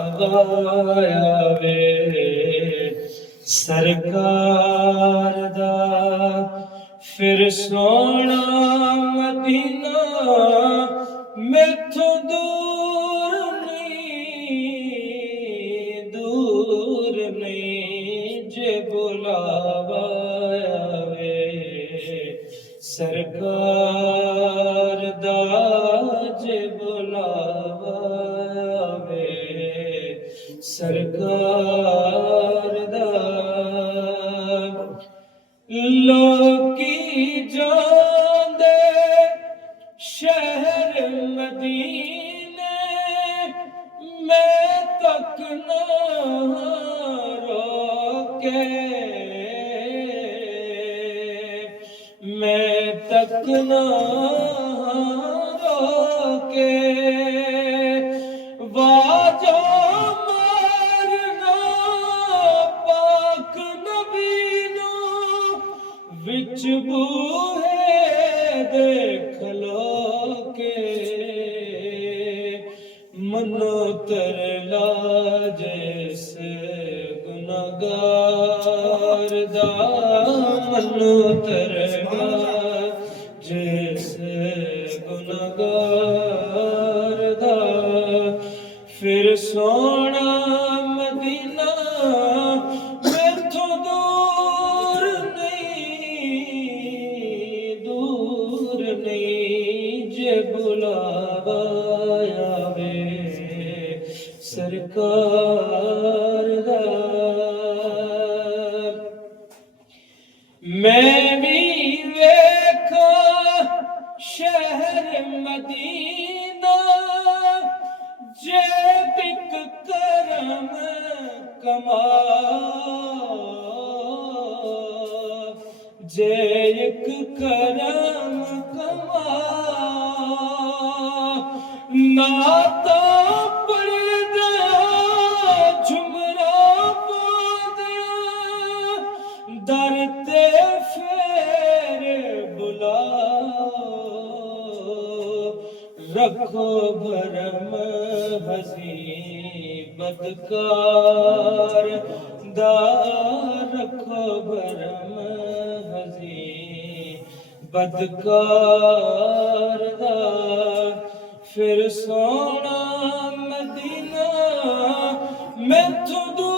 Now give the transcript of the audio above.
ਆਇਆ ਵੇ ਸਰਕਾਰ ਦਾ ਫਿਰ ਸੋਹਣਾ ਮਦੀਨਾ ਮੈਥੋਂ ਦੂਰ ਨਹੀਂ ਜੇ ਬੁਲਾਵਾ ਆਵੇ ਸਰਕਾਰ ਦਾ ਜੇ ਬੁਲਾਵਾ ਆਵੇ ਸਰਕਾਰ ਦਾ ਲੋਕੀ ਜਾਂਦੇ ਸ਼ਹਿਰ ਮਦੀਨੇ ਮੈਂ ਤੱਕ ਨਾ ਰੋਕੇ ਮੈਂ ਤੱਕ ਨਾ ਰੋਕੇ ਵਾਜਾ विच बूहे देख लो के मनो तरला जैसे गुनाहगार दा मनो तरला जैसे गुनाहगार दा फिर सोना मदीना बुलावा आवे सरकार दा मैं भी वेखा शहर मदीना जे तिक करम कमा जे एक करम कमा नाता पड़ गया झुमरा पाद दर ते फेर बुलाओ रखो भरम हसी बदकार दा रखो भरम हसी बदकार दा फिर सोना मदीना मैथों दूर